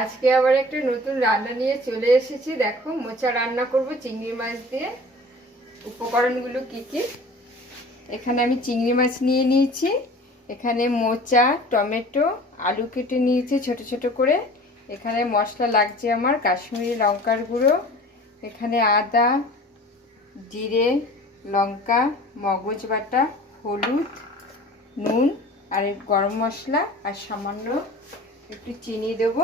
আজকে আবার একটা নতুন রান্না নিয়ে চলে এসেছি। দেখো, মোচা রান্না করব চিংড়ি মাছ দিয়ে। উপকরণগুলো কি কি? এখানে আমি চিংড়ি মাছ নিয়ে নিয়েছি, এখানে মোচা, টমেটো, আলু কেটে নিয়েছি ছোট ছোট করে। এখানে মশলা লাগছে আমার কাশ্মীরি লঙ্কার গুঁড়ো, এখানে আদা, জিরে, লঙ্কা, মগজ বাটা, হলুদ, নুন আর গরম মশলা আর সামান্য একটু চিনি দেব।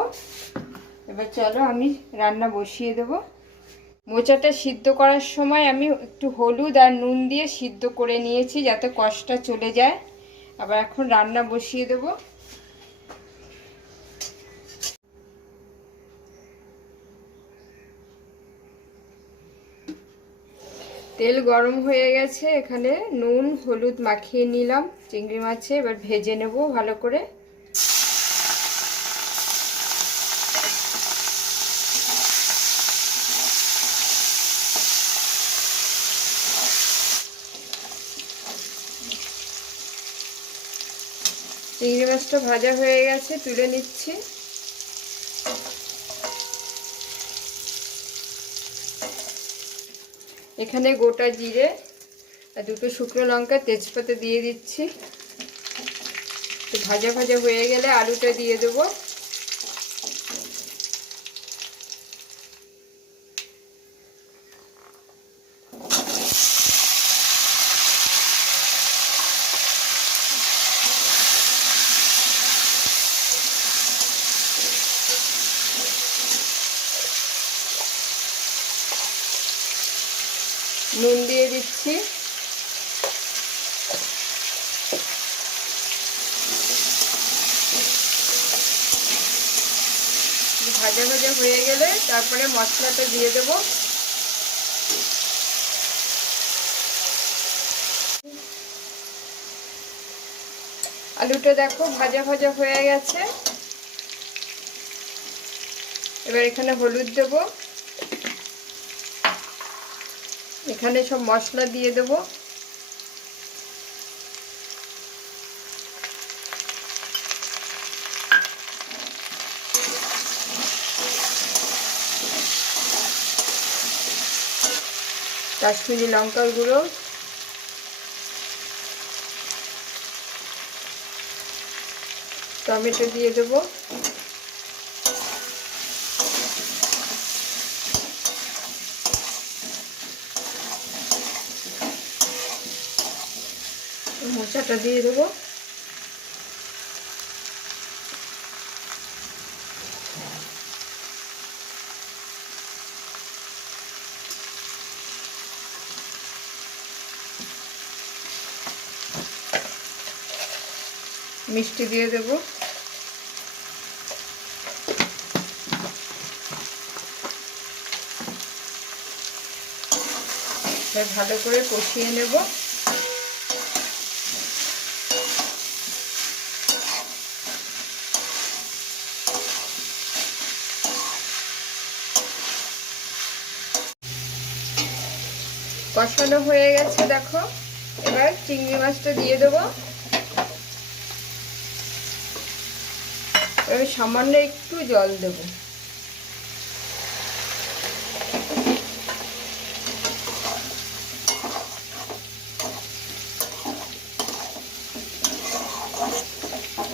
এবার চলো আমি রান্না বসিয়ে দেব। মোচাটা সিদ্ধ করার সময় আমি একটু হলুদ আর নুন দিয়ে সিদ্ধ করে নিয়েছি যাতে কষটা চলে যায়। আবার এখন রান্না বসিয়ে দেব। তেল গরম হয়ে গেছে, এখানে নুন হলুদ মাখিয়ে নিলাম চিংড়ি মাছে। এবার ভেজে নেব ভালো করে। চিংড়ি মাছটা ভাজা হয়ে গেছে, তুলে নিচ্ছি। এখানে গোটা জিরে আর দুটো শুকনো লঙ্কা তেজপাতা দিয়ে দিচ্ছি। ভাজা ভাজা হয়ে গেলে আলুটা দিয়ে দেবো। নুন দিয়ে দিচ্ছি। ভাজা ভাজা হয়ে গেলে তারপরে মশলাটা দিয়ে দেব। আলুটা দেখো ভাজা ভাজা হয়ে গেছে। এবার এখানে হলুদ দেব, এখানে সব মশলা দিয়ে দেব। কাশ্মীরি লঙ্কার গুঁড়ো, টমেটো দিয়ে দেব, মোচাটা দিয়ে দেবো। মিষ্টি দিয়ে দেব। ভালো করে কষিয়ে নেব। কষানো হয়ে গেছে দেখো। এবার চিংড়ি মাছটা দিয়ে দেবো। এবার সামান্য একটু জল দেব।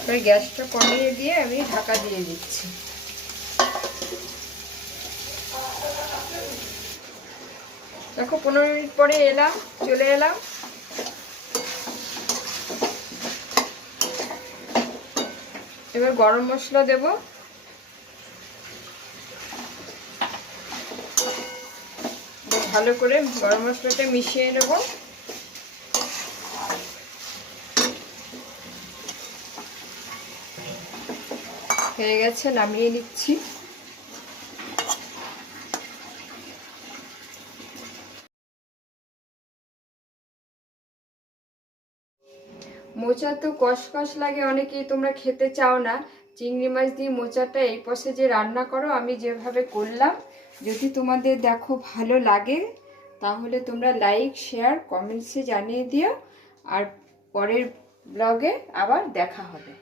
এবার গ্যাসটা কমিয়ে দিয়ে আমি ঢাকা দিয়ে দিচ্ছি। দেখো 15 মিনিট পরে চলে এলাম। এবার গরম মশলা দেব। ভালো করে গরম মশলাটা মিশিয়ে নেব। হয়ে গেছে, নামিয়ে নিচ্ছি। মোচা তো কষকষ লাগে, অনেকেই তোমরা খেতে চাও না। চিংড়ি মাছ দিয়ে মোচাটা এই পাশে যে রান্না করো আমি যেভাবে করলাম, যদি তোমাদের দেখো ভালো লাগে তাহলে তোমরা লাইক শেয়ার কমেন্টসে জানিয়ে দিও। আর পরের ব্লগে আবার দেখা হবে।